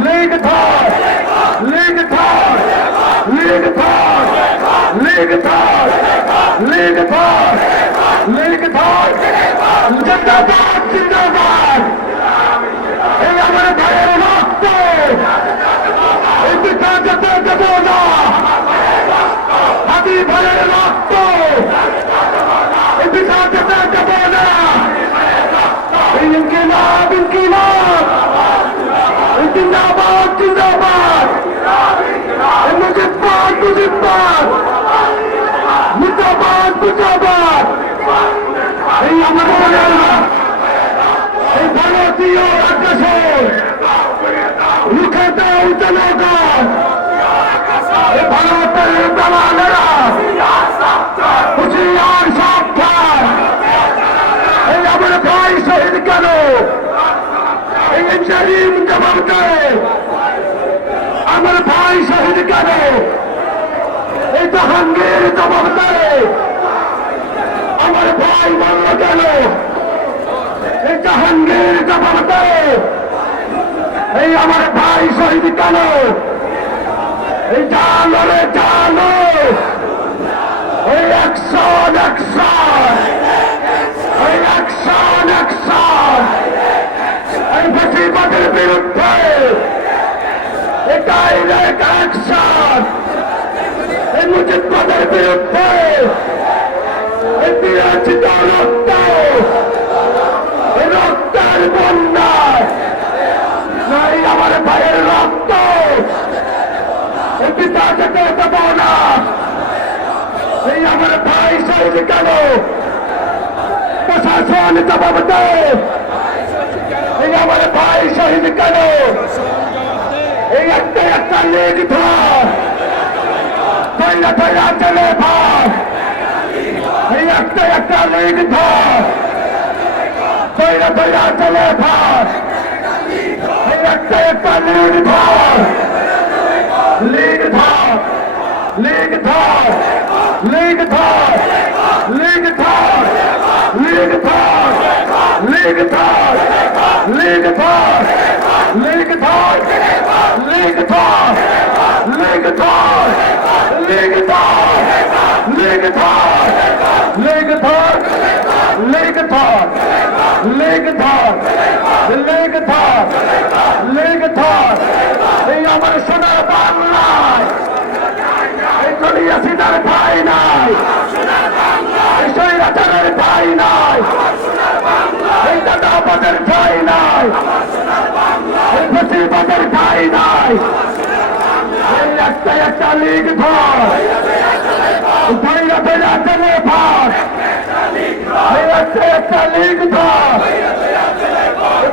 লীগ ধর, লীগ ধর, লীগ ধর, লীগ ধর, লীগ ধর, লীগ ধর, জিন্দাবাদ জিন্দাবাদ। এই আমার ভাইয়ের রক্ত, এই পিতা যেতে দেব না, হাতি ভাইয়ের রক্ত, এই পিতা যেতে দেব না। এই ইনকিলাব ইনকিলাব, জিন্দাবাদ জিন্দাবাদ, মুজিবাদ মুজিবাদ, মুজিবাদ মুজিবাদ। এই আমাদের এই ভারতীয় আকাশে রুখে দাও জনগণ, এই ভারতের দালালেরা হুঁশিয়ার সাবধান। এই আমার ভাই শহীদ কেন, এই ইনসারিম জবাব দে। আমার ভাই শহীদ কেন, এই জাহাঙ্গীর জবাব দে। আমার ভাই বলল কেন, এই জাহাঙ্গীর জবাব দে। এই আমার ভাই শহীদ কেন, এই জানো রে জানো, এই অ্যাকশন অ্যাকশন, এই অ্যাকশন অ্যাকশন, এই ফ্যাসিবাদের বিরুদ্ধে এই ডাইরেক্ট অ্যাকশন, এই মুজিববাদের বিরুদ্ধে এই বিরোচিত রক্ত, এই রক্তের বন্যায়, এই আমার ভাইয়ের রক্ত, এই পিতা যেতে দেব না। এই আমার ভাই শহীদ কেন, প্রশাসন জবাব দে। এই আমার ভাই শহীদ কেন, এই একটা একটা লীগ ধর, তৈরা তৈরা চলে ভাগ। এই একটা একটা লীগ ধর, তৈরা তৈরা চলে ভাগ। এই একটা একটা লীগ ধর, লীগ ধর, লীগ ধর, লীগ ধর, লীগ ধর, লীগ ধর, লীগ ধর, লীগ ধর, লীগ ধর, লীগ ধর, লীগ ধর, লীগ ধর, লীগ ধর, লীগ ধর, লীগ ধর, লীগ ধর, লীগ ধর, লীগ ধর। এই আমার সোনার বাংলায় এই কলিয়াসিদার ভাই নাই, এই স্বৈরাচারের ভাই নাই, এই দাদাবাদের ভাই নাই, এই ফ্যাসিবাদের ভাই নাই। এই একটা একটা লীগ ধর, ধৈর্য ধৈর্য চলে ভাগ। এই একটা একটা লীগ ধর,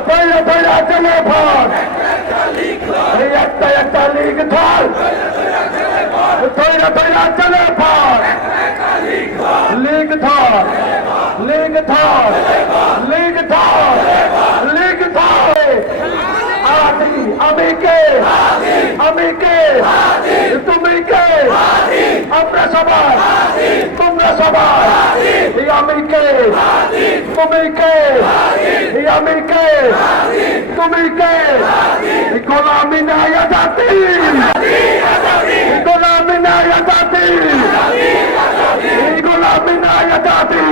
ধৈর্য ধৈর্য চলে ভাগ। এই একটা একটা লীগ ধর, ধৈর্য ধৈর্য চলে ভাগ। লীগ ধর, লীগ ধর, লীগ ধর, লীগ ধর। আমি কে, আমি কে, তুমি কে, আমরা সবাই, তোমরা সবাই। এই আমি কে, তুমি কে, এই আমি কে, তুমি কে। গোলামি নাই আজাদি, গোলামি নাই আজাদি, গোলামি নাই আজাদি।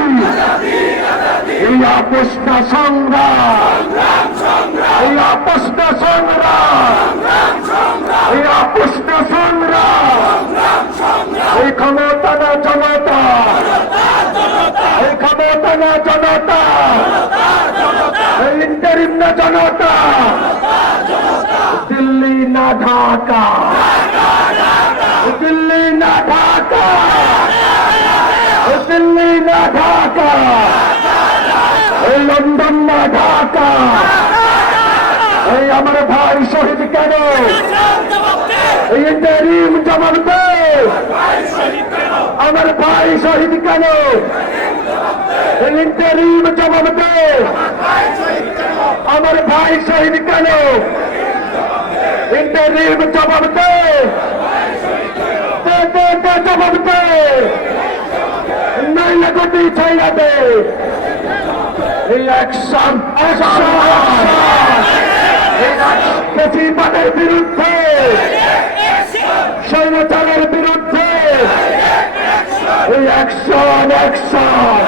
এই আপোষ না সংগ্রাম, এই আপোষ না সংগ্রাম, এই আপোষ না সংগ্রাম। এই ক্ষমতা না জনতা, এই ক্ষমতা না জনতা, এই ইন্টারিম না জনতা। দিল্লি না ঢাকা, দিল্লি না ঢাকা, দিল্লি না ঢাকা, এই লন্ডন না ঢাকা। এই আমার ভাই শহীদ কেন, এই ইন্টারিম জবাব দে। আমার ভাই শহীদ কেন, এই ইন্টারিম জবাব দে। আমার ভাই শহীদ কেন, ইন্টারিম জবাব দে। জবাব দে, নইলে গতি ছাইয়া দে। এই অ্যাকশন, অ্যাকশন, বেশিরভাগের বিরুদ্ধে, স্বৈরাচারের বিরুদ্ধে অ্যাকশন অ্যাকশন